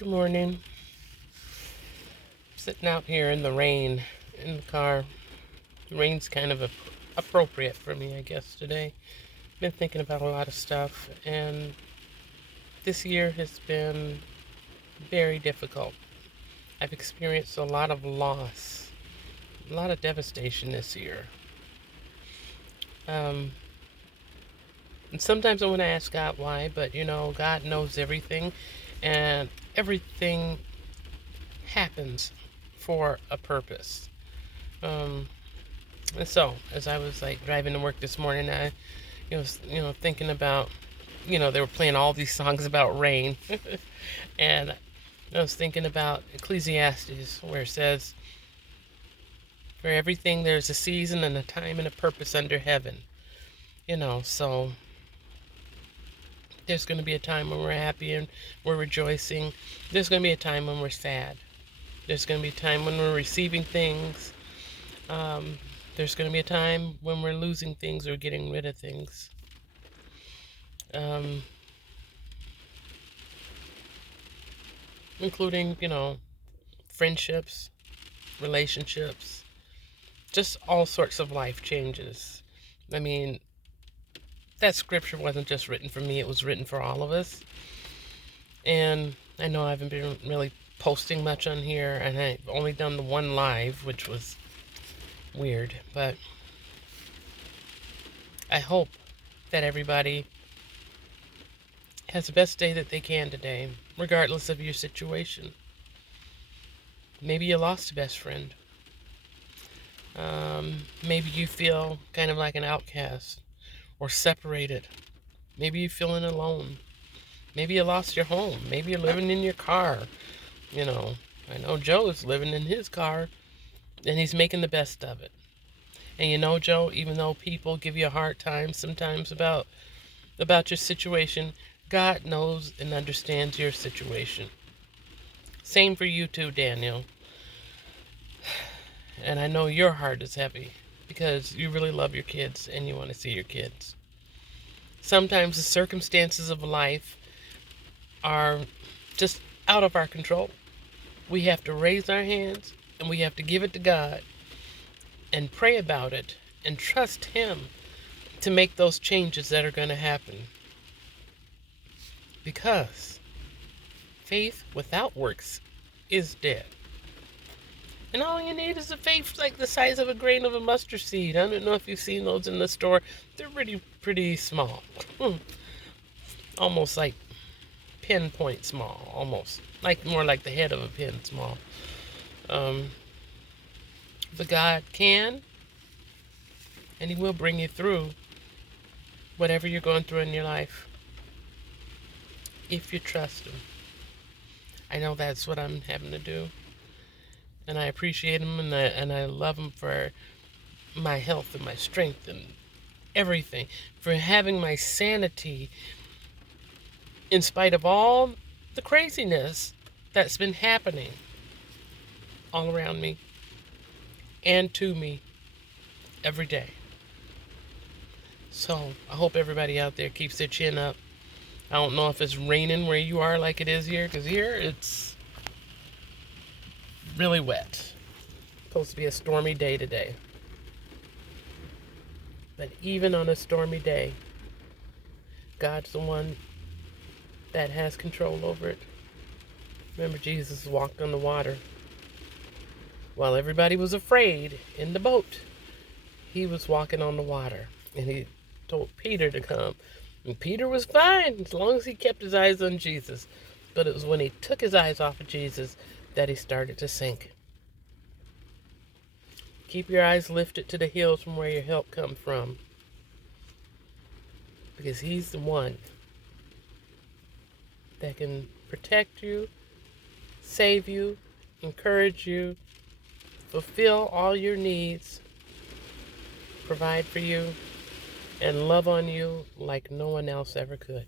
Good morning. Sitting out here in the rain in the car. The rain's kind of appropriate for me, I guess, today. Been thinking about a lot of stuff, and this year has been very difficult. I've experienced a lot of loss, a lot of devastation this year. Um, and sometimes I want to ask God why, but God knows everything, and everything happens for a purpose. Um, And so, as I was like driving to work this morning, I thinking about, they were playing all these songs about rain, and I was thinking about Ecclesiastes, where it says, "For everything there's a season and a time and a purpose under heaven." So there's going to be a time when we're happy and we're rejoicing. There's going to be a time when we're sad. There's going to be a time when we're receiving things. Um, there's going to be a time when we're losing things or getting rid of things. Um, Including, friendships, relationships, just all sorts of life changes. I mean, that scripture wasn't just written for me, it was written for all of us. And I know I haven't been really posting much on here, and I've only done the one live, which was weird, but I hope that everybody has the best day that they can today, regardless of your situation. Maybe you lost a best friend. Maybe you feel kind of like an outcast or separated. Maybe you're feeling alone. Maybe you lost your home. Maybe you're living in your car. You know, I know Joe is living in his car and he's making the best of it. And Joe, even though people give you a hard time sometimes about your situation, God knows and understands your situation. Same for you too, Daniel. And I know your heart is heavy because you really love your kids and you want to see your kids. Sometimes the circumstances of life are just out of our control. We have to raise our hands and we have to give it to God and pray about it and trust Him to make those changes that are going to happen. Because faith without works is dead. And all you need is a faith like the size of a grain of a mustard seed. I don't know if you've seen those in the store. They're pretty small. Almost like pinpoint small. Almost. Like more like the head of a pin small. Um, but God can and He will bring you through whatever you're going through in your life if you trust Him. I know that's what I'm having to do. And I appreciate Him and I love Him for my health and my strength and everything, for having my sanity in spite of all the craziness that's been happening all around me and to me every day. So I hope everybody out there keeps their chin up. I don't know if it's raining where you are like it is here, because here it's really wet. It's supposed to be a stormy day today. But even on a stormy day, God's the one that has control over it. Remember, Jesus walked on the water. While everybody was afraid in the boat, He was walking on the water. And He told Peter to come. And Peter was fine as long as he kept his eyes on Jesus. But it was when he took his eyes off of Jesus that he started to sink. Keep your eyes lifted to the hills from where your help comes from. Because He's the one that can protect you, save you, encourage you, fulfill all your needs, provide for you, and love on you like no one else ever could.